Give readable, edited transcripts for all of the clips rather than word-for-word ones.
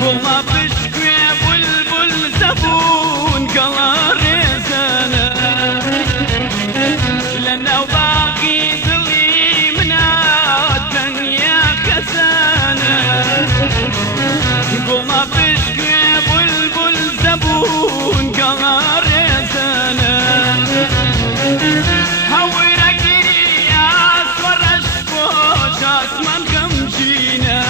قڵا پشتگوێ بولبول زەبوون گەڵا ڕێزانە لە ناو باغی دڵی منە تەنیا کەسانە قڵا پشتگوێ بولبول زەبوون گەڵا ڕێزانە هەورەگیری ئاسوەڕەش بۆش ئاسمان غەمگینە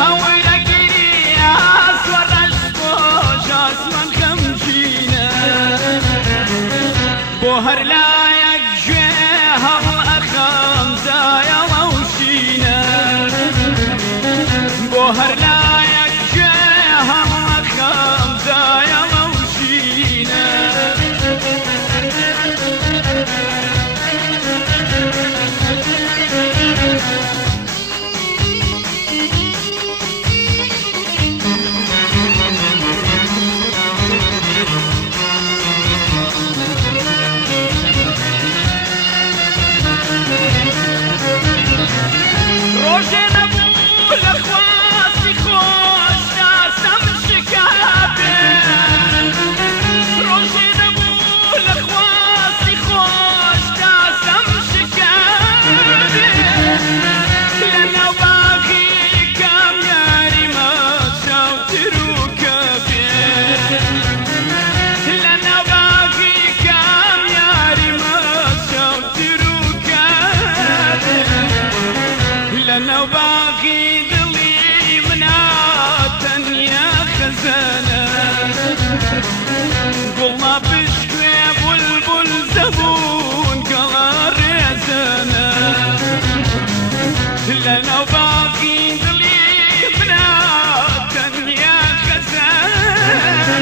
هەورەگیری ئاسوەڕەش بۆش ئاسمان غەمگینە بۆ هەر لایەک گوێ هەڵ ئەخەم زایەڵە و شینە بۆ هەر لایەک گوێ هەڵ ئەخەم زایەڵە و شینە ڕۆژێ نەبوو لە خواستی خۆش دەستەم شکابێ ڕۆژێ نەبوو لە خواستی خۆش دەستەم شکابێ لە ناو باغی کامیاریمە چاوتر و کەبێ لە ناو باغی کامیاریمە چاوتر و کەبێ لە ناو باغی دڵی منە تەنیا خەزانە گوڵا پشتگوێ بولبول زەبوون گەڵا ڕێزانە لە ناو باغی دڵی منە تەنیا خەزانە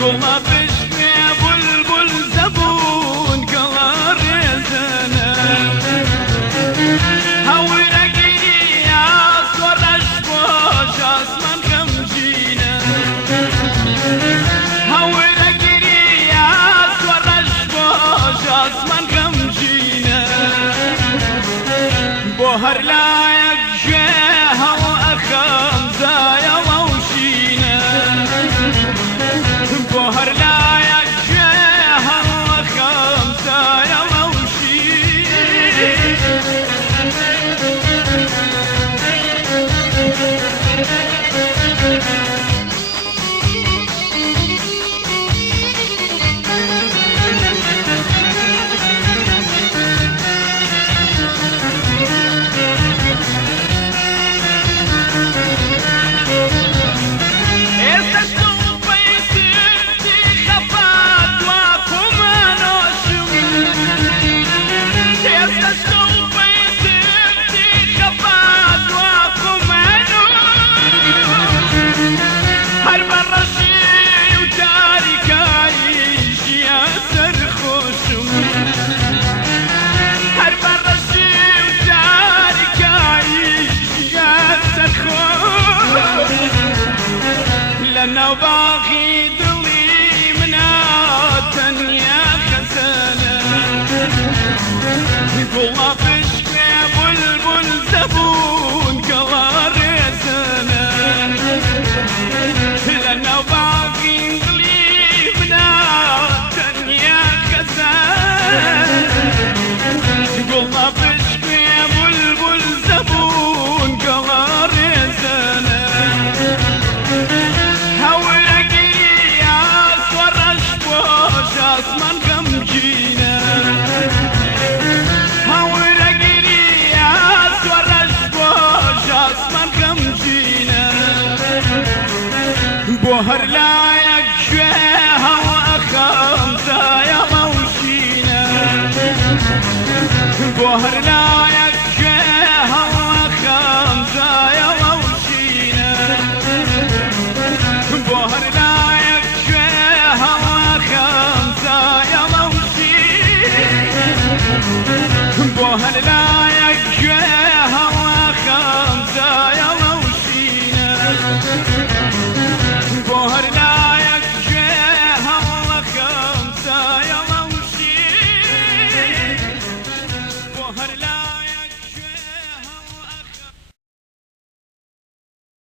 گوڵا پشتگوێ بولبول زەبوون گەڵا ڕێزانە هەورەگیری ئاسوەڕەش بۆش ئاسمان غەمگینە هەورەگیری ئاسوەڕەش بۆش ئاسمان غەمگینە بۆ هەر لایەک گوێ هەڵ ئەخەم زایەڵە و شینە بۆ هەر لایەک گوێ هەڵ ئەخەم زایەڵە و شینە لە ناو باغی دڵی منە تەنیا خەزانە گوڵا پشتگوێ بولبول زەبوون گەڵا ڕێزانە لە ناو باغی دڵی منە تەنیا خەزانە گوڵا پشتگوێ بولبول زەبوون گەڵا ڕێزانە هەورەگیری ئاسوەڕەش بۆش ئاسمان غەمگینە هەورەگیری ئاسوەڕەش بۆش ئاسمان غەمگینە بۆ هەر لایەک گوێ هەڵ ئەخەم زایەڵە و شینە بۆ هەر